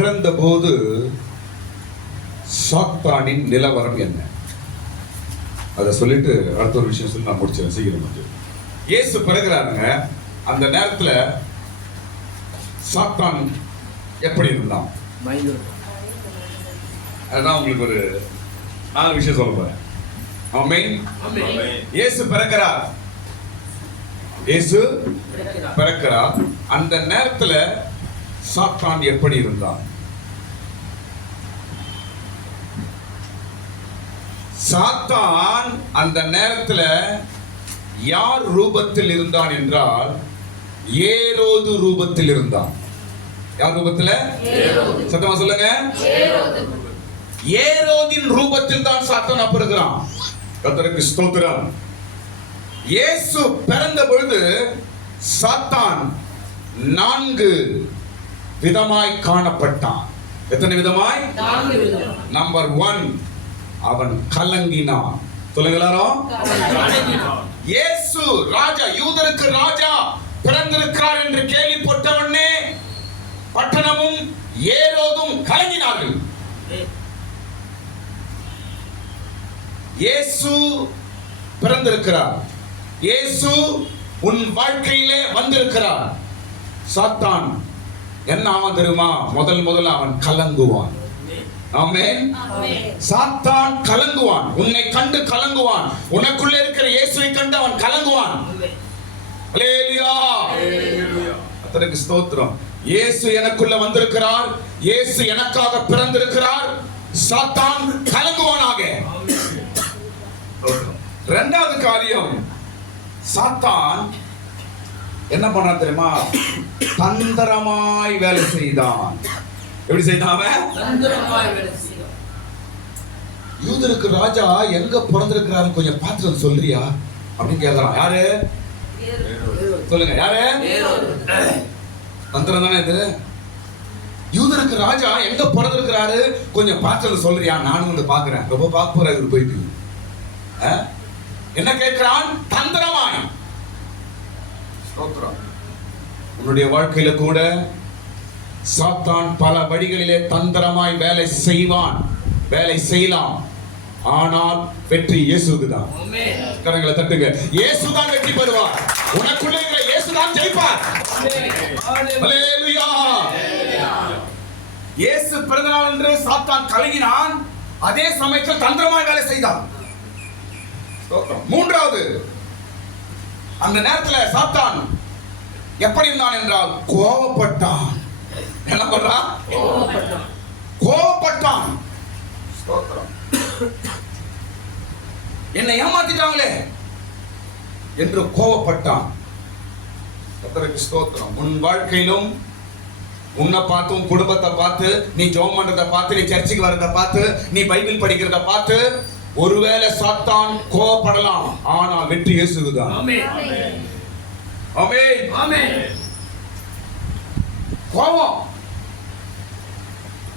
பிறந்த போது சாத்தானின் நிலவரம் என்ன? அதை சொல்லிட்டு அடுத்த ஒரு விஷயம் சொல்லி நான் முடிச்சேன் சீக்கிரம். இயேசு பிறகுறாருங்க. அந்த நேரத்துல சாத்தான் எப்படி இருந்தான்? அதான் உங்களுக்கு ஒரு 4 விஷயம் சொல்ல போறேன். ஆமென். இயேசு பிறக்கிறார். இயேசு பிறக்கிறார். அந்த நேரத்துல சாத்தான் எப்படி இருந்தான்? சாத்தான் அந்த நேரத்துல யார் ரூபத்தில் இருந்தான் என்றால் ஏரோது ரூபத்தில் இருந்தான். யார் ரூபத்தில்? சத்தமா சொல்லுங்க. ஏரோதின் ரூபத்தில் தான் சாத்தான் அப்பறுகிறான். கர்த்தருக்கு ஸ்தோத்திரம். இயேசு பிறந்த பொழுது சாத்தான் 4 விதமாய் காணப்பட்டான். எத்தனை விதமாய்? 4 விதம். நம்பர் 1, அவன் கலங்கினான். சொல்லுங்களாரோ? இயேசு ராஜா, யூதருக்கு ராஜா பிறந்திருக்கிறார் என்று கேள்விப்பட்டவனே பட்டணமும் ஏரோதும் கலங்கினார்கள். இயேசு பிறந்திருக்கிறார், இயேசு உன் வாழ்க்கையிலே வந்திருக்கிறார். சாத்தான் என்ன ஆவான் தெரியுமா? முதல்ல அவன் கலங்குவான். ஆமென். சாத்தான் கலங்குவான். உன்னை கண்டு கலங்குவான். உனக்குள்ளே இருக்கிற இயேசுவை கண்டு அவன் கலங்குவான். அல்லேலூயா. கர்த்தருக்கு ஸ்தோத்திரம். இயேசு எனக்குள்ள வந்திருக்கிறார், இயேசு எனக்காக பிறந்திருக்கிறார். சாத்தான் கலங்குவானாக. இரண்டாவது காரியம், சாத்தான் என்ன பண்ணா தெரியுமா? தந்திரமாய் வேலை செய்தான். எப்படி செய்தான்? யூதருக்கு ராஜா எங்க பிறந்திருக்கிறாரு கொஞ்சம் பார்த்து சொல்றியா அப்படின்னு கேட்கறான். யாரு? சொல்லுங்க. யாரு? தந்திரம் தானே இது. யூதருக்கு ராஜா எங்க பிறந்திருக்கிறாரு கொஞ்சம் பார்த்து சொல்றியா? நானும் வந்து பாக்குறேன். ரொம்ப பார்க்க போற இவர் போயிட்டு என்ன கேட்கிறான்? தந்திரமாய். உன்னுடைய வாழ்க்கையில கூட சாத்தான் பல வழிகளிலே தந்திரமாய் வேலை செய்வான், வேலை செய்யலாம். ஆனால் வெற்றி இயேசுவுக்கு தான். கரங்களை தட்டுங்க. இயேசுதான் வெற்றி பெறுவார். உனக்குள்ளே இருக்கிற இயேசுதான் ஜெயிப்பார். அல்லேலூயா. இயேசு பிறந்தநாள் என்று சாத்தான் கலங்கினான். அதே சமயத்தில் தந்திரமாய் வேலை செய்தான். மூன்றாவது, அந்த நேரத்தில் சாத்தான் எப்படி இருந்தான் என்றால் கோபப்பட்டான். என்ன பண்றான்? கோபப்பட்டான். என்னை ஏமாத்திட்டாங்களே என்று கோபப்பட்டான். கர்த்தருக்கு ஸ்தோத்திரம். உன் வாழ்க்கையிலும் உன்னை பார்த்து, உன் குடும்பத்தை பார்த்து, நீ ஜெபம் பண்றதை பார்த்து, நீ சர்ச்சுக்கு வர்றதை பார்த்து, நீ பைபிள் படிக்கிறத பார்த்து ஒருவேளை சாத்தான் கோபப்படலாம். ஆனால் வெற்றி இயேசுதான். ஆமென். ஆமென். ஆமென். கோபம்,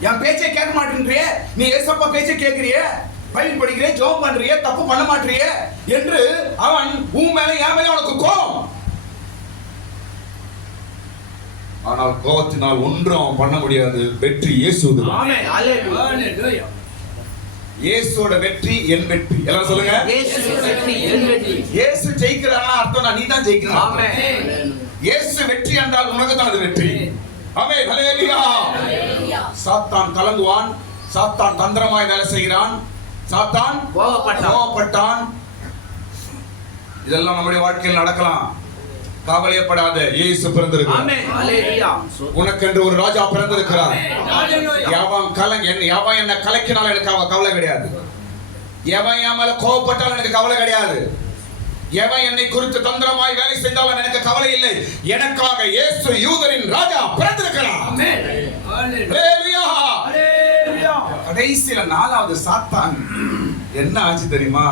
என் பேச்சை கேட்க மாட்டேங்கிறியே, நீ ஏசப்பா பேச்சை கேட்கிறியே, பைபிள் படிக்கிறியே, ஜெபம் பண்றியே, தப்பு பண்ண மாட்டறியே என்று அவன் உன் மேல என் மேல அவனுக்கு கோபம். ஆனால் கோபத்தினால் ஒன்றும் அவன் பண்ண முடியாது. வெற்றி இயேசுதான். ஆமென். அல்லேலூயா. இயேசுவோட வெற்றி என் வெற்றி. எல்லாரும் சொல்லுங்க. இயேசு வெற்றி என் வெற்றி. இயேசு ஜெயிக்கிறானா அர்த்தம் நீ தான் ஜெயிக்கணும். ஆமென். இயேசு வெற்றி என்றால் உனக்கு தான் அது வெற்றி. ஆமென். அல்லேலூயா. சாத்தான் கலங்குவான். சாத்தான் தந்திரமாய் வேலை செய்கிறான். சாத்தான் கோபப்பட்டான். இதெல்லாம் நம்முடைய வாழ்க்கையில் நடக்கலாம். கவலையப்படாத, இயேசு பிறந்திருக்கிறார். ஆமென். அல்லேலூயா. உனக்கென்று ஒரு ராஜா பிறந்திருக்கிறார். எவன் என்ன கலக்கினாலும் எனக்கு கவலை கிடையாது. எவன் என் மேல கோபப்பட்டாலும் எனக்கு கவலை கிடையாது. எவன் என்னை குறித்து தந்திரமாய் வேலை செய்தாலும் எனக்கு கவலை இல்லை. எனக்காக இயேசு யூதரின் ராஜா பிறந்திருக்கிறார். ஆமென். அல்லேலூயா. அல்லேலூயா. கடைசில 4வது சாத்தான் என்ன ஆச்சு தெரியுமா?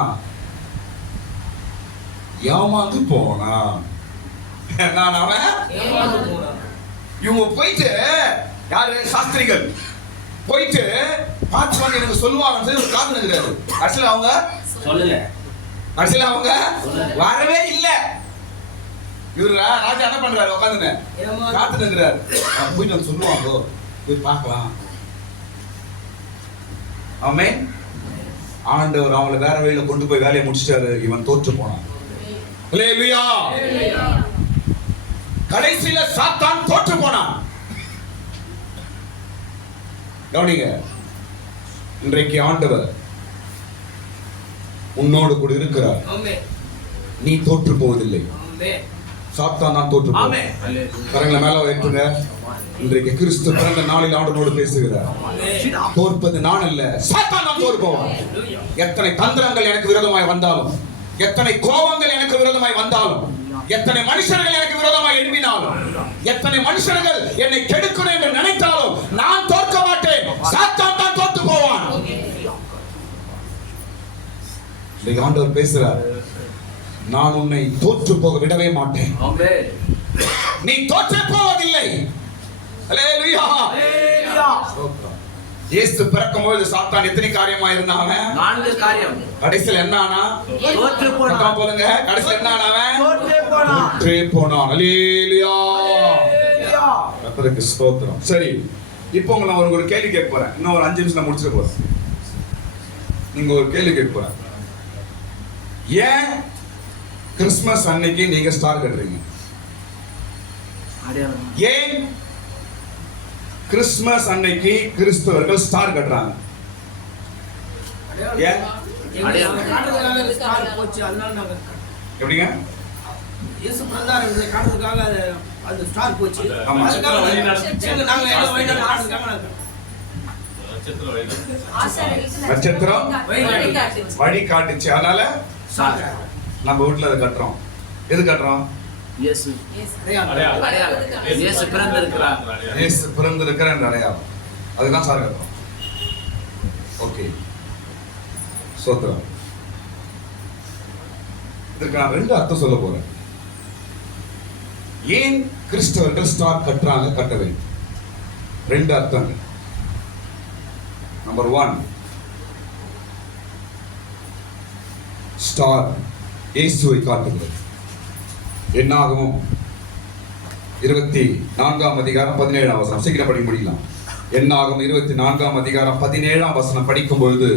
ஏமாந்து போனான். இவங்க போயிட்டு யாரு? சாஸ்திரிகள் போயிட்டு பார்த்து எனக்கு சொல்லுவாங்க காத்துனுங்கிறாரு. கடைசியில் அவங்க சொல்லல. கடைசியில் அவங்க வரவே இல்லை. இவரு ராஜா என்ன பண்றாரு? உட்காந்துன்னு காத்துனுங்கிறாரு. போயிட்டு வந்து சொல்லுவாங்க, போய் பார்க்கலாம். ஆமென். ஆண்டவர் அவங்கள வேற வழியில கொண்டு போய் வேலையை முடிச்சிட்டாரு. இவன் தோற்று போனான். ஹல்லேலூயா. கடைசியில சாத்தான் தோற்று போனான். கவனிங்க, இன்றைக்கு ஆண்டவர் உன்னோடு கூட இருக்கிறார். நீ தோற்று போவதில்லை. சாத்தான் தான் தோற்று போவான். கரங்களை மேல வைத்துங்க. இன்றைக்கு கிறிஸ்து பிறந்த நாளில் ஆண்டவரோடு பேசுகிறார். தோற்பது நான் அல்ல, சாத்தான் தான் தோற்று போவான். எத்தனை தந்திரங்கள் எனக்கு விரோதமாய் வந்தாலும், எத்தனை கோபங்கள் எனக்கு விரோதமாய் வந்தாலும், எத்தனை மனுஷர்கள் எனக்கு விரோதமாய் எழுப்பினாலும், எத்தனை மனுஷர்கள் என்னை கெடுக்கணும் என்று நினைத்தாலும் நான் தோற்க மாட்டேன். சாத்தான் தான் தோற்று போவான். ஆண்டவர் பேசுறார், நான் உன்னை தோற்று போக விடவே மாட்டேன். நீ தோற்று போவதில்லை. ஹல்லேலூயா. இயேசு பிறக்கும்போது சாத்தான் எத்தனை காரியமா இருந்தான்? 4 காரியம். கடைசியில் என்ன ஆனா? தோற்று போனான். போலுங்க, கடைசியில் என்ன ஆனான்? தோற்று போனான். ஹல்லேலூயா. கர்த்தருக்கு ஸ்தோத்திரம். சரி, இப்போ உங்களை நான் ஒரு கேள்வி கேட்க போறேன். இன்னும் ஒரு 5 நிமிஷம் முடிச்சிட போறேன். நீங்க ஒரு கேள்வி கேட்க போறேன். ஏன் கிறிஸ்துமஸ் அன்னைக்கு நீங்க ஸ்டார் கட்டுறீங்க? ஏன் கிறிஸ்துமஸ் அன்னைக்கு கிறிஸ்தவர்கள் ஸ்டார் கட்டுறாங்க? ஏன்? எப்படிங்க? இயேசு பிறந்தார் என்று காட்டுறதுக்காக அது ஸ்டார் போச்சு. ஆமா. நட்சத்திரம் வழி காட்டுச்சு. அதனால நம்ம வீட்டுல அதை கட்டுறோம். எது கட்டுறோம்? இயேசு பிறந்திருக்கிறார். இயேசு பிறந்திருக்கிறார் என்ற அடையாளம். அதுதான் ஸ்டார் கட்டுறோம். ஓகே, ஸ்தோத்திரம். இதற்கு நான் 2 அர்த்தம் சொல்ல போறேன். ஏன் கிறிஸ்தவர்கள் ஸ்டார் கட்டுறாங்க, கட்ட வேண்டும்? 2 அர்த்தங்கள். நம்பர் 1, ஸ்டார் இயேசுவை காட்டுகிறது. என்னாகும் 24ஆம் அதிகாரம் 17ஆம் வசனம். சீக்கிரம் படிக்க முடியலாம். என்னாகும் 24ஆம் அதிகாரம் 17ஆம் வசனம் படிக்கும் பொழுது,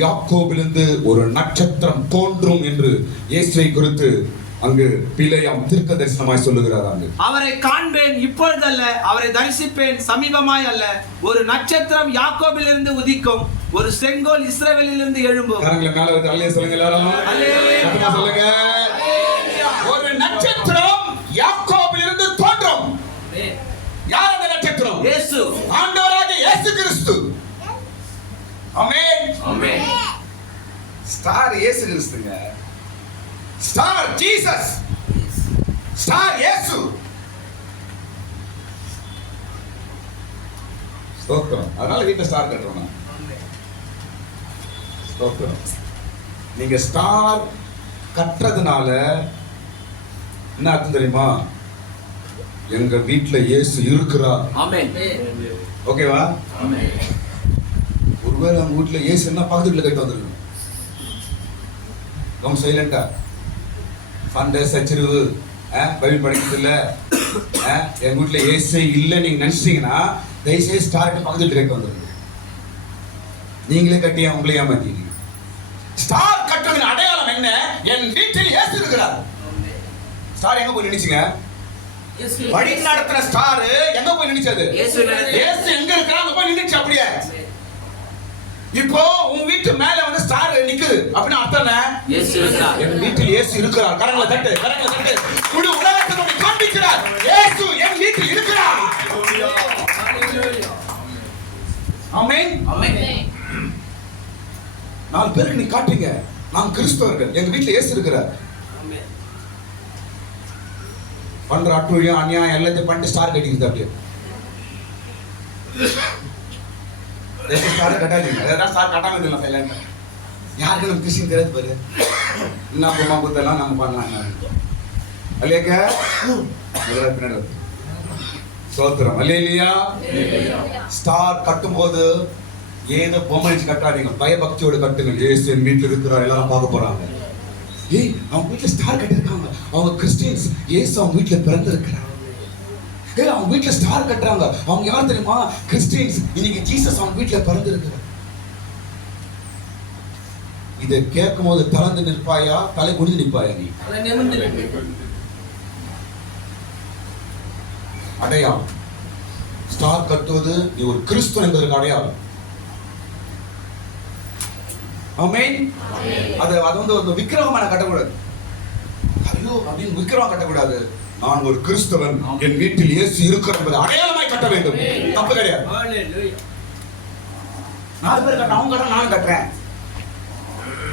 யாக்கோபிலிருந்து ஒரு நட்சத்திரம் தோன்றும் என்று இயேசுவை குறித்து அங்கு பிலேயாம் தீர்க்க தரிசனமாய் சொல்லுகிறார். அங்கு அவரை காண்பேன், இப்பொழுதல்ல, அவரை தரிசிப்பேன், சமீபமாய் அல்ல. ஒரு நட்சத்திரம் யாக்கோபிலிருந்து உதிக்கும், ஒரு செங்கோல் இஸ்ரவேலிலிருந்து எழும்பும். கரங்களை மேல வைத்து அல்லேலூயா சொல்லுங்க எல்லாரும். அல்லேலூயா சொல்லுங்க. ஒரு நட்சத்திரம் யாக்கோபிலிருந்து தோன்றும். யார் அந்த நட்சத்திரம்? இயேசு, ஆண்டவராகிய இயேசு கிறிஸ்து. ஆமென். ஆமென். ஸ்டார் இயேசு கிறிஸ்துங்க. Star Jesus. ஸ்டார் இயேசு. ஸ்தோத்திரம். அதனால வீட்டுல ஸ்டார் கட்டுறோம். ஸ்தோத்திரம். நீங்க ஸ்டார் கட்டுறதுனால என்ன அர்த்தம் தெரியுமா? எங்க வீட்டுல இயேசு இருக்கிறார். ஆமென். ஓகேவா? ஆமென். ஒருவேளை அவங்க வீட்டுல இயேசு என்ன பக்கத்து வீட்டுல கட்டு வந்துருக்கணும். ரொம்ப சைலண்டா சண்டை சச்சரவு பைபிள் படிக்கிறது இல்ல, எங்க வீட்டுல இயேசு இல்ல நீங்க நினைச்சீங்கன்னா தயவுசெய்து ஸ்டார் பக்கத்து வீட்டுல கட்டு வந்துருங்க. நீங்களே கட்டி உங்களே ஏமாத்தீங்க. ஸ்டார் கட்டுறதுக்கு அடையாளம் என்ன? என் வீட்டில் இயேசு இருக்கிறார். ஸ்டார் எங்க போய் நினைச்சீங்க? வழி நடத்துற ஸ்டார் எங்க போய் நினைச்சது? இயேசு எங்க இருக்கிறாங்க போய் நினைச்சு. அப்படியே இப்போ உங்க வீட்டு மேல வந்து ஸ்டார் நிக்குது அப்படின்னா அர்த்தம் என்ன? இயேசு இருக்கிறார். என் வீட்டில் இயேசு இருக்கிறார். கரங்களை தட்டு, கரங்களை தட்டு. முழு உலகத்தை காண்பிக்கிறார். இயேசு என் வீட்டில் இருக்கிறார். ஆமென். ஆமென். 4 பேருக்கு நீ காட்டுங்க, நாம் கிறிஸ்தவர்கள், எங்க வீட்டுல இயேசு இருக்கிறார். பண்ற அட்டுழியம் அநியாயம் எல்லாத்தையும் பண்ணிட்டு ஸ்டார் கட்டிக்கிறது. அப்படியே ஸ்டார் கட்டாதீங்க. அதான் ஸ்டார் கட்டாம இருக்கலாம் சைலண்டா. யாருக்கு நம்ம கிறிஸ்டின் தெரியாது பாரு. என்ன பொம்மா புத்தெல்லாம் நம்ம பண்ணலாம். அல்லேக்க பின்னாடி சோத்திரம். அல்லேலியா. ஸ்டார் கட்டும்போது ஏதோ பொம்மை கட்டாதீங்க, பயபக்தியோடு கட்டுங்க. இயேசு என் வீட்டில் இருக்கிறார், எல்லாரும் பார்க்க போறாங்க. ஏய், அவங்க வீட்டுல ஸ்டார் கட்டிருக்காங்க, அவங்க கிறிஸ்டியன்ஸ். இயேசு அவங்க வீட்டுல பிறந்திருக்கிறார். அவங்க வீட்டுல ஸ்டார் கட்டுறாங்க. அவங்க யார் தெரியுமா? கிறிஸ்டியன்ஸ். இன்னைக்கு ஜீசஸ் அவங்க வீட்டுல பிறந்திருக்கிறார். இதை கேட்கும் போது தளர்ந்து நிற்பாயா, தலை குனிந்து நிற்பாயா? நீ அடையாளம். ஸ்டார் கட்டுவது நீ ஒரு கிறிஸ்துவ என்பதற்கு அடையாளம். ஆமென். அது வந்து ஒரு விக்கிரகமான கட்டக்கூடாது. ஐயோ அப்படின்னு விக்கிரகம் கட்டக்கூடாது. நான் ஒரு கிறிஸ்தவன், என் வீட்டில் இயேசு இருக்கிறார் என்பதை அடையாளமாய் கட்ட வேண்டும். தப்பு கிடையாது. 4 பேர் கட்ட, அவங்க கட்ட, நானும் கட்டுறேன்.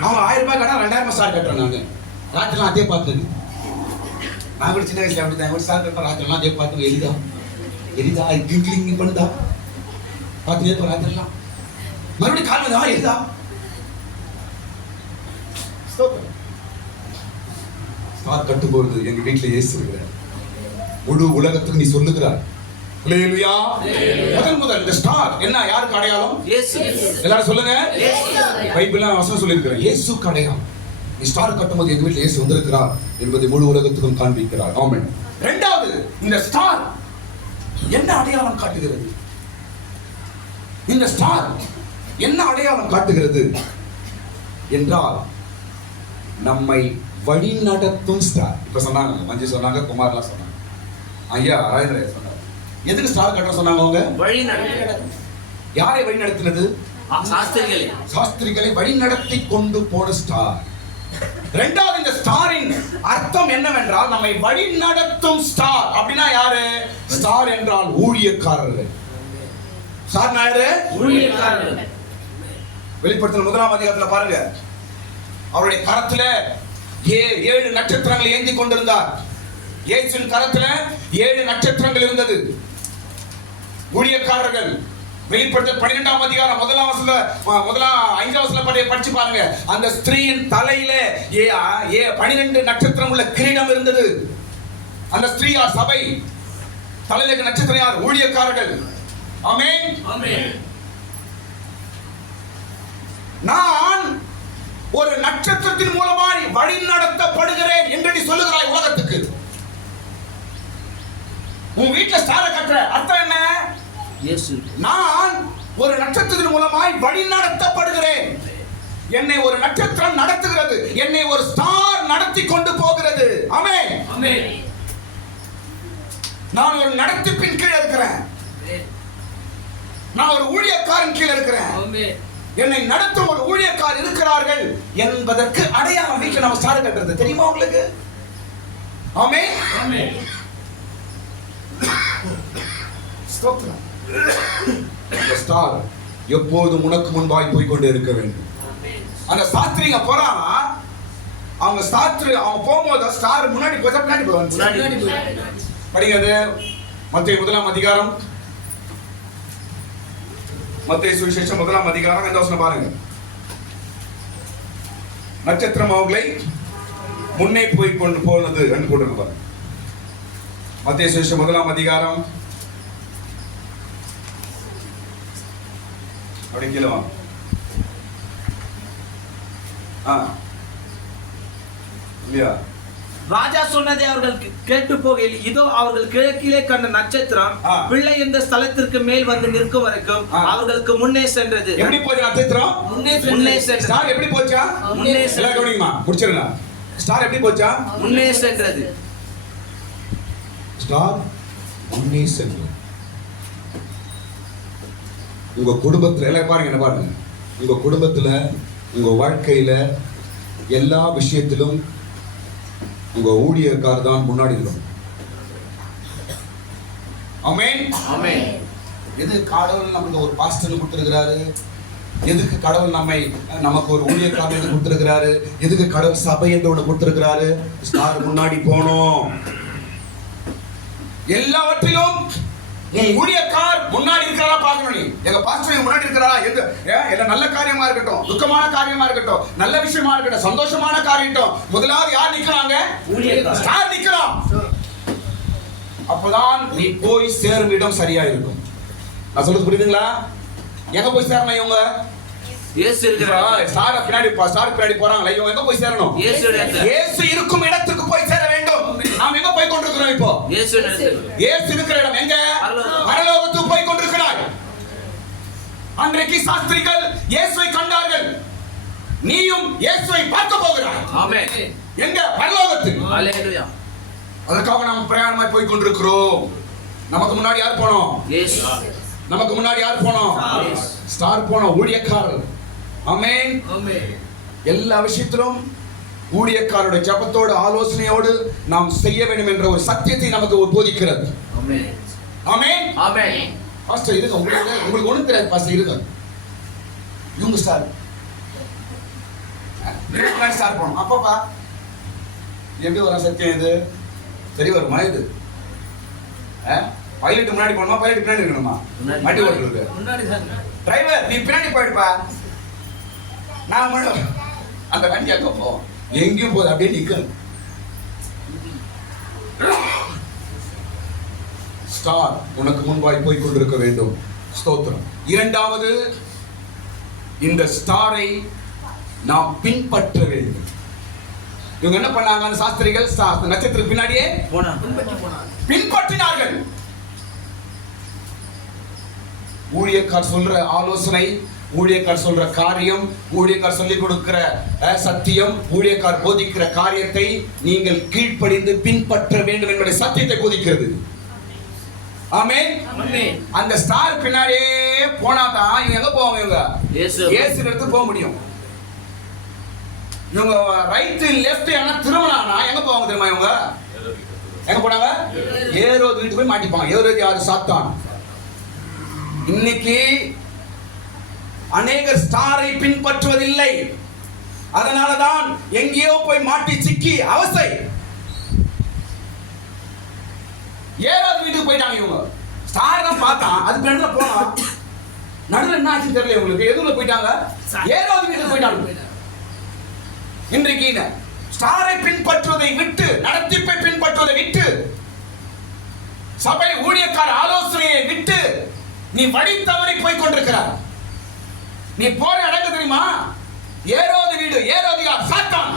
அவங்க 1000 ரூபாய் கட்டா 2000 ஸ்டார் கட்டுறேன். நானு ராத்திரிலாம் அதே பார்த்தது. நான் கூட சின்ன வயசுல அப்படிதான் ஒரு ஸ்டார் கட்டுறேன். ராத்திரிலாம் அதே பார்த்து எரிதா கிளிங் பண்ணுதா பார்த்துட்டே இருப்பேன். ராத்திரிலாம் மறுபடியும் காரணம் தான் எரிதா. ஸ்டார் கட்டும்போது எங்க வீட்டுல இயேசு இருக்கிறார். முழு உலகத்துக்கு நீ சொல்லுகிறாய். ஹல்லேலூயா. முதல் இந்த ஸ்டார் என்ன, யாருக்கு அடையாளம்? இயேசு. எல்லாரும் சொல்லுங்க. பைபிள்ல வசனம் சொல்லியிருக்கிறேன், இயேசுக்கு அடையாளம். நீ ஸ்டார் கட்டும்போது எங்க வீட்டுல இயேசு வந்திருக்கிறார் என்பதை முழு உலகத்துக்கும் காண்பிக்கிறார். ஆமென். இரண்டாவது, இந்த ஸ்டார் என்ன அடையாளம் காட்டுகிறது? இந்த ஸ்டார் என்ன அடையாளம் காட்டுகிறது என்றால், நம்மை வழி நடத்தும் ஸ்டார். இப்ப சொன்னாங்க, மஞ்சு சொன்னாங்க, குமார்லாம் சொன்னாங்க, ஐயா ராஜேந்திர சொன்னாங்க. எதுக்கு ஸ்டார் கட்ட சொன்னாங்க? அவங்க வழி நடத்தும். யாரை வழி நடத்தினது? சாஸ்திரிகளை வழி நடத்தி கொண்டு போன ஸ்டார். இரண்டாவது, இந்த ஸ்டாரின் அர்த்தம் என்னவென்றால், நம்மை வழி நடத்தும் ஸ்டார். அப்படின்னா யாரு? ஸ்டார் என்றால் ஊழியக்காரர்கள். ஸ்டார் யாரு? ஊழியக்காரர்கள். வெளிப்படுத்தல் 1ஆம் அதிகாரத்துல பாருங்க, அவருடைய கரத்துல 7 நட்சத்திரங்களை ஏந்தி கொண்டிருந்தார். இயேசுவின் கரத்துல 7 நட்சத்திரங்கள் இருந்தது. ஊழியக்காரர்கள். வெளிப்படுத்தல் 12ஆம் அதிகாரம் 1ஆம் வசனத்துல 5ஆம் வசனத்தை படிச்சு பாருங்க. அந்த ஸ்திரீயின் தலையில 12 நட்சத்திரம் உள்ள கிரீடம் இருந்தது. அந்த ஸ்திரீ யார்? சபை. தலையில நட்சத்திரம் யார்? ஊழியக்காரர்கள். ஆமென். ஆமென். நான் ஒரு நட்சத்திரத்தின் மூலமாய் வழி நடத்தப்படுகிறேன் என்று நீ சொல்லுகிறாய் உலகத்துக்கு. உன் வீட்டுல ஸ்டார கட்டுற அர்த்தம் என்ன? இயேசு. நான் ஒரு நட்சத்திரத்தின் மூலமாய் வழி நடத்தப்படுகிறேன். என்னை ஒரு நட்சத்திரம் நடத்துகிறது. என்னை ஒரு ஸ்டார் நடத்தி கொண்டு போகிறது. ஆமென். ஆமென். நான் ஒரு நடத்திப்பின் கீழ இருக்கிறேன். நான் ஒரு ஊழியக்காரன் கீழ இருக்கிறேன். ஆமென். என்னை நடத்தும் ஒரு ஊழியக்காரர் இருக்கிறார்கள் என்பதற்கு அடையாளம் வீட்டில் நம்ம ஸ்டார் கட்டுறது. தெரியுமா உங்களுக்கு? ஆமென். ஆமென். ஸ்தோத்திரம். அந்த ஸ்டார் எப்போதும் உனக்கு முன்பாய் போய் கொண்டே இருக்க வேண்டும். அந்த சாஸ்திரிங்க போறாங்க, அவங்க சாஸ்திரி அவங்க போகும்போது ஸ்டார் முன்னாடி போச்சா பின்னாடி போவாங்க? படிக்கிறது மத்தேயு 1ஆம் அதிகாரம். மத்தேயு சுவிசேஷம் 1ஆம் அதிகாரம் இந்த வசனம் பாருங்க. நட்சத்திரம் அவங்களை முன்னே போய் கொண்டு போனது என்று போட்டு பாருங்க. மத்தேயு சுவிசேஷம் 1ஆம் அதிகாரம். அப்படி கீழே வாங்க. இல்லையா? ராஜா சொன்னதை அவர்கள் கேட்டு போகையில், இதோ அவர்கள் கிழக்கிலே கண்ட நட்சத்திரம் பிள்ளை என்ற ஸ்தலத்திற்கு மேல் வந்து நிற்கும் வரைக்கும் அவர்களுக்கு முன்னே சென்றது. எப்படி போச்சு நட்சத்திரம்? முன்னே சென்றது. ஸ்டார் எப்படி போச்சா? முன்னே சென்றது. கவனிங்கம்மா, முடிச்சிருங்க. ஸ்டார் எப்படி போச்சா? முன்னே சென்றது. ஸ்டார் முன்னே சென்றது. உங்க குடும்பத்துல எல்லாம் பாருங்க, என்ன பாருங்க, உங்க குடும்பத்துல, உங்க வாழ்க்கையில, எல்லா விஷயத்திலும் உங்க ஊழியக்காரர் தான் முன்னாடி இருக்கணும். ஆமென். ஆமென். எது கடவுள் நமக்கு ஒரு பாஸ்டர் கொடுத்திருக்கிறாரு? எதுக்கு கடவுள் நமக்கு ஒரு ஊழியக்காரர் கொடுத்திருக்கிறாரு? எதுக்கு கடவுள் சபை என்று ஒன்று கொடுத்திருக்கிறாரு? ஸ்டார் முன்னாடி போனோம். எல்லாவற்றிலும் ஊழியக்கார் முன்னாடி இருக்கிறாரா பார்க்கணும். நீ எங்க பாஸ்டர் முன்னாடி இருக்கிறாரா? எந்த நல்ல காரியமா இருக்கட்டும், துக்கமான காரியமா இருக்கட்டும், நல்ல விஷயமா இருக்கட்டும், சந்தோஷமான காரியம், முதலாவது யார் நிக்கிறாங்க? ஊழியக்கார். ஸ்டார் நிக்கிறான். அப்பதான் நீ போய் சேரும் இடம் சரியா இருக்கும். நான் சொல்றது புரியுதுங்களா? எங்க போய் சேரணும்? இவங்க இயேசு இருக்கிறார். ஸ்டார் பின்னாடி போறாங்களா? இவங்க எங்க போய் சேரணும்? இயேசு இருக்கும் இடத்துக்கு போய் சேர வேண்டும். நாம் எங்க போய் கொண்டிருக்கிறோம் இப்போ? இயேசு இயேசு இருக்கிற இடம் எங்க? பரலோகம். பரலோகத்துக்கு போய் கொண்டிருக்கிறார். அன்றைக்கு சாஸ்திரிகள் இயேசுவை கண்டார்கள். நீயும் இயேசுவை பார்க்க போகிறாய். ஆமென். எங்க? பரலோகத்துக்கு. ஹalleluya. அதற்காக நாம் பிரயாணமாய் போய் கொண்டிருக்கிறோம். நமக்கு முன்னாடி யார் போனோம்? இயேசு. நமக்கு முன்னாடி யார் போனோம்? ஸ்டார் போனோம், ஊழியக்காரர். ஆமென். ஆமென். எல்லா விஷயத்திலும் ஊழியக்காரருடைய ஜெபத்தோடு ஆலோசனையோடு நாம் செய்ய வேண்டும் என்ற ஒரு சத்தியத்தை நமக்கு போதிக்கிறது. ஆமென். ஆமென். ஆமென். பாஸ்டர் இருங்க, உங்களுக்கு ஒண்ணும் தெரியாது பாஸ்டர், இருங்க. இவங்க ஸ்டார் ஸ்டார் போனோம். அப்பப்பா எப்படி வரும் சத்தியம்? இது சரி வருமா? இது பைலட் முன்னாடி போகணுமா, பைலட் பின்னாடி இருக்கணுமா? வண்டி ஓட்டுறது டிரைவர் நீ பின்னாடி போயிடுப்பா, நான் மட்டும் அந்த வண்டி அங்க போவோம். எங்கேயும் போகுது, அப்படியே நிக்கணும். ஸ்டார் உனக்கு முன்பாய் போய் கொண்டிருக்க வேண்டும். ஸ்தோத்திரம். இரண்டாவது, இந்த ஸ்டாரை நாம் பின்பற்ற வேண்டும். இவங்க என்ன பண்ணாங்க? அந்த சாஸ்திரிகள் நட்சத்திரத்துக்கு பின்னாடியே பின்பற்றினார்கள். ஊழியக்கார் சொல்ற ஆலோசனை, ஊழியக்கார் சொல்ற காரியம், ஊழியக்கார் சொல்லிக் கொடுக்கிற சத்தியம், ஊழியக்கார் போதிக்கிற காரியத்தை நீங்கள் கீழ்ப்படிந்து பின்பற்ற வேண்டும் என்பதை சத்தியத்தை போதிக்கிறது. ஆமென். அந்த ஸ்டார் பின்னாடியே போனாதான் இவங்க எங்க போவாங்க? இவங்க இயேசு இடத்துக்கு போக முடியும். இவங்க ரைட் லெஃப்ட் ஆனா திரும்பினா எங்க போவாங்க தெரியுமா? இவங்க எங்க போனாங்க? ஏரோது வீட்டுக்கு போய் மாட்டிப்பாங்க. ஏரோது யாரு? சாத்தான். இன்னைக்கு அநேகர் ஸ்டாரை பின்பற்றுவதில்லை. அதனாலதான் எங்கேயோ போய் மாட்டி சிக்கி அவஸ்தை. ஏரோது வீட்டுக்கு போயிட்டாங்க. இவங்க ஸ்டார் தான் பார்த்தான், அது பின்னாடி போனா நடுவில் என்ன ஆச்சுன்னு தெரியல உங்களுக்கு. எதுல போயிட்டாங்க? ஏரோது வீட்டுக்கு போயிட்டாங்க. இன்றைக்கு ஸ்டாரை பின்பற்றுவதை விட்டு, நடத்திப்பை பின்பற்றுவதை விட்டு, சபை ஊழியக்கார ஆலோசனையை விட்டு நீ வழி தவறி போய் கொண்டிருக்கிறார். நீ போற இடம் தெரியுமா? ஏரோது வீடு. ஏரோது யார்? சாத்தான்.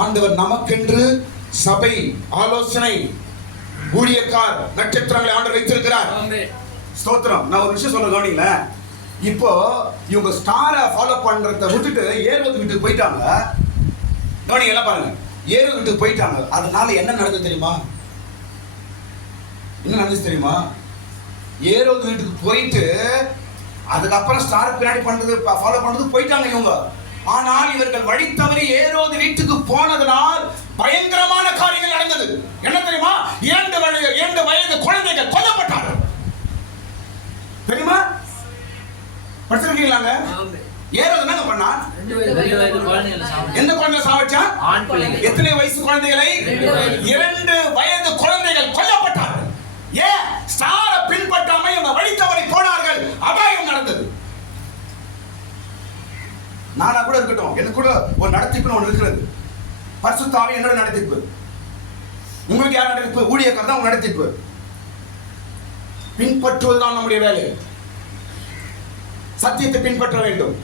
ஆண்டவர் நமக்கென்று சபை ஆலோசனை, ஊழியக்கார் நட்சத்திரங்களை ஆண்டவர் வைத்திருக்கிறார். ஸ்தோத்திரம். நான் ஒரு விஷயம் சொல்ல கவனிங்கள. இப்போ இவங்க ஸ்டாரை ஃபாலோ பண்றத விட்டுட்டு ஏரோது வீட்டுக்கு போயிட்டாங்க. கவனிங்க எல்லாம் பாருங்க. ஏரோது வீட்டுக்கு போயிட்டாங்க. அதனால என்ன நடந்தது தெரியுமா? என்ன நடந்துச்சு தெரியுமா? ஏரோது வீட்டுக்கு போயிட்டு அதுக்கப்புறம் ஸ்டார் பின்னாடி பண்றது ஃபாலோ பண்றது போயிட்டாங்க இவங்க. ஆனால் இவர்கள் வழி தவறி ஏரோது வீட்டுக்கு போனதனால் பயங்கரமான காரியங்கள் நடந்தது. என்ன தெரியுமா? 2 வயது குழந்தைகள் கொல்லப்பட்டார்கள். தெரியுமா? படிச்சிருக்கீங்களாங்க? ஏரோது என்ன பண்ணா? எந்த குழந்தை சாவச்சான்? ஆண் பிள்ளைகள். எத்தனை வயசு குழந்தைகளை? 2 வயது குழந்தைகள் கொல்லப்பட்டார்கள். ஏன்? ஸ்டாரை பின்பற்றாம இவங்க வழி தவறி போனார்கள். அபாயம் நடந்தது. நானா கூட இருக்கட்டும், எனக்கு கூட ஒரு நடத்திப்பு ஒன்று இருக்கிறது. பரிசுத்த ஆவி என்னோட நடத்திப்பு. உங்களுக்கு யார் நடத்திப்பு? ஊழியக்காரர் தான் உங்க நடத்திப்பு. பின்பற்றுவதுதான் நம்முடைய வேலை. சத்தியத்தை பின்பற்ற வேண்டும்,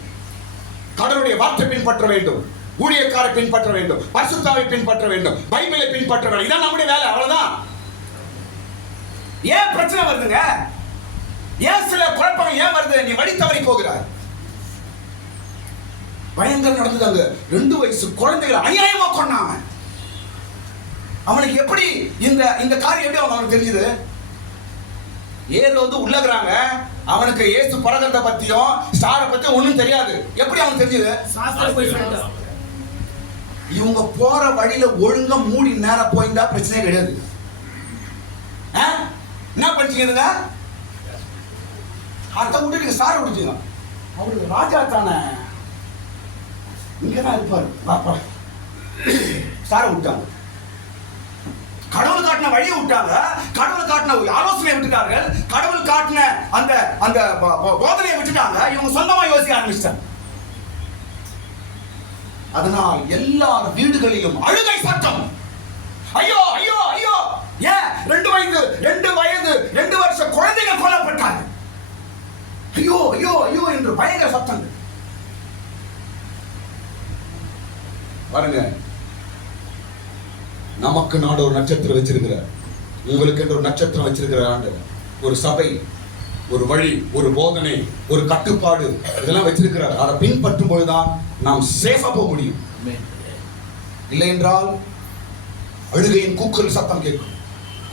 கடவுளுடைய வார்த்தை பின்பற்ற வேண்டும், ஊழியக்காரை பின்பற்ற வேண்டும், பரிசுத்தாவை பின்பற்ற வேண்டும், பைபிளை பின்பற்ற வேண்டும். இதான் நம்முடைய வேலை. அவ்வளவுதான். ஏன் பிரச்சனை வருதுங்க? ஏன் சில குழப்பங்கள் ஏன் வருது? நீ வழி தவறி போகிறாய். பயங்கரம் நடந்ததாங்க. 2 வயசு குழந்தைகளை அநியாயமா கொன்னாங்க. அவனுக்கு எப்படி இந்த காரியம் எப்படி அவனுக்கு தெரிஞ்சது? ஏரோது உள்ளகிறாங்க. அவனுக்கு இயேசு பிறக்கிறத பத்தியும் ஸ்டாரை பத்தியும் ஒண்ணும் தெரியாது. எப்படி அவனுக்கு தெரிஞ்சது? இவங்க போற வழியில ஒழுங்கா மூடி நேரம் போயிருந்தா பிரச்சனை கிடையாது. என்ன பண்ணிட்டீங்க? அதை விட்டு ஸ்டாரை விட்டுட்டீங்க. அவருக்கு ராஜா தானே, இங்கதான் இருப்பாரு. ஸ்டாரை விட்டாங்க. கடவுள் காட்டின வழியை விட்டாங்க. கடவுள் காட்டின ஆலோசனையை விட்டுட்டார்கள். கடவுள் காட்டின அந்த அந்த போதனையை விட்டுட்டாங்க. இவங்க சொந்தமா யோசிக்க ஆரம்பிச்சிட்டாங்க. அதனால் எல்லா வீடுகளிலும் அழுகை சத்தம். ஐயோ ஐயோ ஐயோ! ஏன் 2 வருஷ குழந்தைகள் கொல்லப்பட்டார்கள். ஐயோ ஐயோ ஐயோ என்று பயங்கர சத்தங்கள். பாருங்க, நமக்கு நாடு ஒரு நட்சத்திரம் வச்சிருக்கிறார், உங்களுக்கு என்று ஒரு நட்சத்திரம் வச்சிருக்கிற ஆண்டு, ஒரு சபை, ஒரு வழி, ஒரு போதனை, ஒரு கட்டுப்பாடு, இதெல்லாம் வச்சிருக்கிறார். அதை பின்பற்றும் போதுதான் நாம் சேஃபா போக முடியும். இல்லை என்றால் அழுகையின் கூக்குரல் சத்தம் கேட்கும்.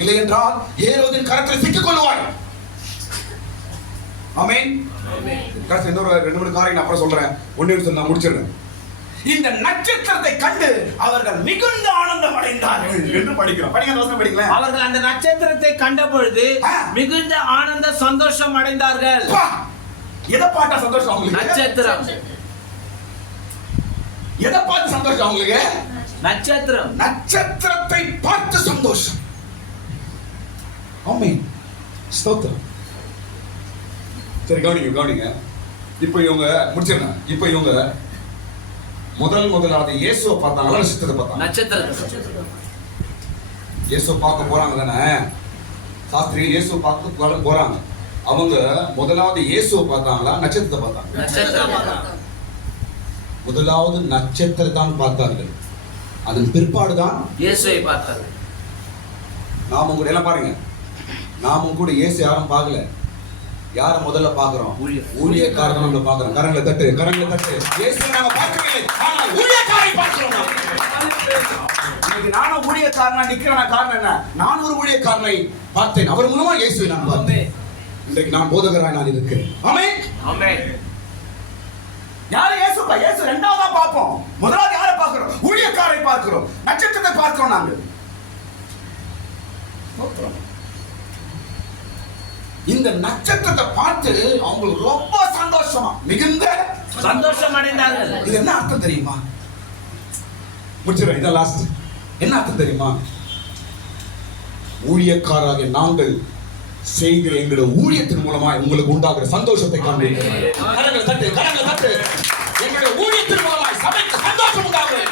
இல்லை என்றால் ஏரோதின் கரத்தில் சிக்கிக் கொள்வாய். ஆமென். இன்னொரு 2-3 காரியம் நான் அப்புறம் சொல்றேன். ஒண்ணு நான் முடிச்சிடுறேன். இந்த நட்சத்திரத்தை கண்டு அவர்கள் மிகுந்த ஆனந்தம் அடைந்தார்கள் என்று படிக்கிறோம். படிக்கல. அவர்கள் அந்த நட்சத்திரத்தை கண்ட பொழுது மிகுந்த ஆனந்த சந்தோஷம் அடைந்தார்கள். எதை பார்த்தா சந்தோஷம் அவங்களுக்கு? நட்சத்திரம். எதை பார்த்து சந்தோஷம் அவங்களுக்கு? நட்சத்திரம். நட்சத்திரத்தை பார்த்து சந்தோஷம். ஆமென். ஸ்தோத்திரம். சரி, கவனிங்க. இப்போ இவங்க முடிச்சிருங்க. இப்போ இவங்க முதலாவது இயேசுவை பார்த்தாங்களா, நட்சத்திரத்தை பார்த்தாங்க? நட்சத்திரம். இயேசு பார்க்க போறாங்க தானே, சாஸ்திரி இயேசு பார்க்க போறாங்க. அவங்க முதலாவது இயேசுவை பார்த்தாங்களா, நட்சத்திரத்தை பார்த்தாங்க? நட்சத்திரம். முதலாவது நட்சத்திரத்தான் பார்த்தார்கள், அதன் பிற்பாடுதான் இயேசுவை பார்த்தார்கள். நாமும் கூட எல்லாம் பாருங்க, நாமும் கூட இயேசு யாரும் பார்க்கல. யார முதல்ல பார்க்கிறோம்? ஊழியக்காரனை நம்ம பார்க்கிறோம். கரங்களை தட்டு. இயேசுவை நாம பார்க்கவில்லை, ஆனால் ஊழியக்காரரை பார்க்கிறோம். இன்னைக்கு நானும் ஊழியக்காரனா நிக்கிறேன். காரணம் என்ன? நான் ஒரு ஊழியக்காரனை பார்த்தேன், அவர் மூலமா இயேசுவை நான் பார்த்தேன். இன்றைக்கு நான் போதகராய் நான் இருக்கிறேன். ஆமென். ஆமென். யாரை? இயேசுப்பா. இயேசு இரண்டாவதா பார்ப்போம். முதலாவது யாரை பார்க்கிறோம்? ஊழியக்காரரை பார்க்கிறோம், நட்சத்திரத்தை பார்க்கிறோம். நாங்கள் இந்த நட்சத்திரத்தை பார்த்து அவங்களுக்கு ரொம்ப சந்தோஷமா, மிகுந்த சந்தோஷம் அடைந்தார்கள். இது என்ன அர்த்தம் தெரியுமா? முடிச்சிடுறேன், இதான் லாஸ்ட். என்ன அர்த்தம் தெரியுமா? ஊழியக்காரராக நாங்கள் செய்கிற எங்களுடைய ஊழியத்தின் மூலமா உங்களுக்கு உண்டாகிற சந்தோஷத்தை காண்பீர்கள். கரங்களை தட்டு. எங்களுடைய ஊழியத்தின் மூலமாய் சபைக்கு சந்தோஷம் உண்டாகும்.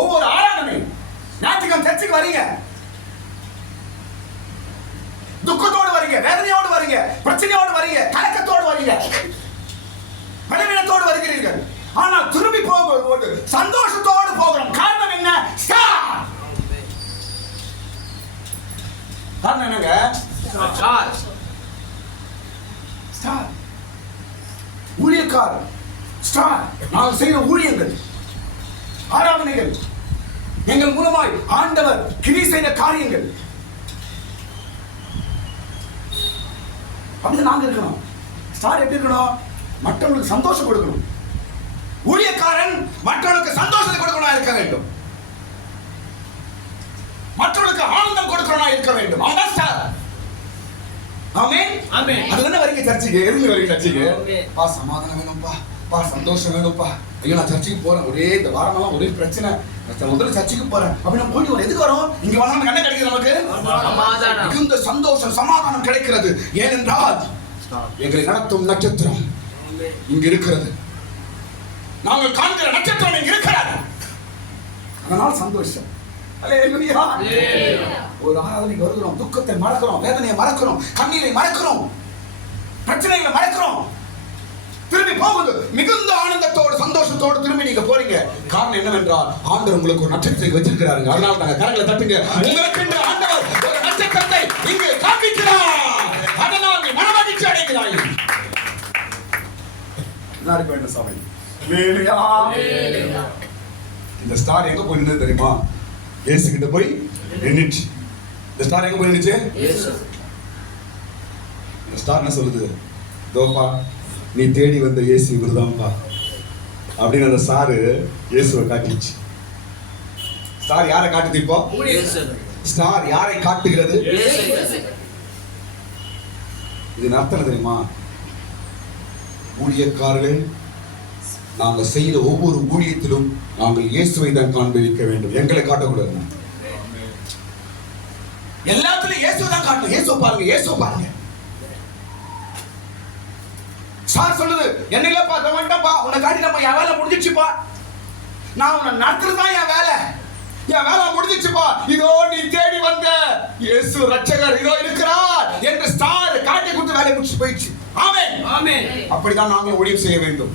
ஒவ்வொரு ஆராதனை ஞாயிற்றுக்கிழமை சர்ச்சுக்கு வரீங்க, துக்கத்தோடு வரீங்க, வேதனையோடு வரீங்க, பிரச்சனையோடு வரீங்க, கலக்கத்தோடு வரீங்க, பலவீனத்தோடு வருகிறீர்கள். ஆனால் திரும்பி போகும்போது சந்தோஷத்தோடு போகிறோம். காரணம் என்ன? காரணம் என்னங்க? ஸ்டார். ஊழியக்காரர் ஸ்டார். நாங்கள் செய்கிற ஊழியங்கள், ஆராதனைகள், எங்கள் மூலமாய் ஆண்டவர் கிரி செய்த காரியங்கள், அப்படி நாங்க இருக்கணும். ஸ்டார் எப்படி இருக்கணும்? மற்றவங்களுக்கு சந்தோஷம் கொடுக்கணும். ஊழியக்காரன் மற்றவர்களுக்கு சந்தோஷத்தை கொடுக்கணும் இருக்க வேண்டும், மற்றவர்களுக்கு ஆனந்தம் கொடுக்கணும் இருக்க வேண்டும். அவன் ஸ்டார். ஆமென். அது என்ன வரீங்க சர்ச்சுக்கு? எதுக்கு வரீங்க சர்ச்சுக்கு? பா சமாதானம் வேணும்பா, பா சந்தோஷம் வேணும்பா. ஐயோ நான் சர்ச்சுக்கு போறேன், ஒரே இந்த வாரமெல்லாம் ஒரே பிரச்சனை, முதல்ல சர்ச்சுக்கு போறேன் அப்படின்னு போயிட்டு வர. எதுக்கு வரோம்? இங்க வந்தா என்ன கிடைக்குது? நமக்கு மிகுந்த சந்தோஷம், சமாதானம் கிடைக்கிறது. ஏனென்றால் எங்களை நடத்தும் நட்சத்திரம் இங்க இருக்கிறது. நாங்கள் காண்கிற நட்சத்திரம் இங்க இருக்கிறது. அதனால் சந்தோஷம். அல்லேலூயா. ஒரு ஆராதனைக்கு வருகிறோம், துக்கத்தை மறக்கிறோம், வேதனையை மறக்கிறோம், கண்ணீரை மறக்கிறோம், பிரச்சனைகளை மறக்கிறோம். திரும்பி போகுது மிகுந்த ஆனந்தத்தோடு சந்தோஷத்தோடு திரும்பி நீங்க போறீங்க. காரணம் என்னவென்றால் ஆண்டவர் உங்களுக்கு ஒரு நட்சத்திரத்தை வச்சிருக்கிறாருங்க. அதனால நாங்க கரங்களை தட்டுங்க. உங்களுக்கு இந்த ஆண்டவர் ஒரு நட்சத்திரத்தை இங்கு காண்பிக்கிறார். அதனால் நீ மனமகிழ்ச்சி அடைகிறாய். எல்லாருக்கும் வேண்ட சபை. இந்த ஸ்டார் எங்க போய் நின்று தெரியுமா? இயேசு கிட்ட போய் நின்னுச்சு. இந்த ஸ்டார் எங்க போய் நின்னுச்சு? இந்த ஸ்டார் என்ன சொல்லுது? தோப்பா நீ தேடி வந்த இயேசு இவர்தான்ப்பா அப்படின்னு அந்த ஸ்டார் இயேசுவை காட்டிச்சு. ஸ்டார் யாரை காட்டுது? இப்போ ஸ்டார் யாரை காட்டுகிறது? இது அர்த்தம் தெரியுமா? ஊழியக்காரர்கள் நாங்கள் செய்த ஒவ்வொரு ஊழியத்திலும் நாங்கள் இயேசுவை தான் காண்பிக்க வேண்டும், எங்களை காட்டக்கூடாது. எல்லாத்திலும் இயேசுவை தான் காட்டணும். இயேசுவை பாருங்க, இயேசுவை பாருங்க. சார் சொல்லுது, என்ன இல்லப்பா வந்துட்டப்பா, உன்னை காட்டினப்பா, என் வேலை முடிஞ்சிச்சுப்பா, நான் உன்னை நடத்துறதுதான் என் வேலை, என் வேலை முடிஞ்சிச்சுப்பா, இதோ நீ தேடி வந்த இயேசு ரட்சகர் இதோ இருக்கிறார் என்று ஸ்டார் காட்டி கொடுத்து வேலை முடிச்சு போயிடுச்சு. ஆமென். அப்படிதான் நாங்கள் ஊழியம் செய்ய வேண்டும்.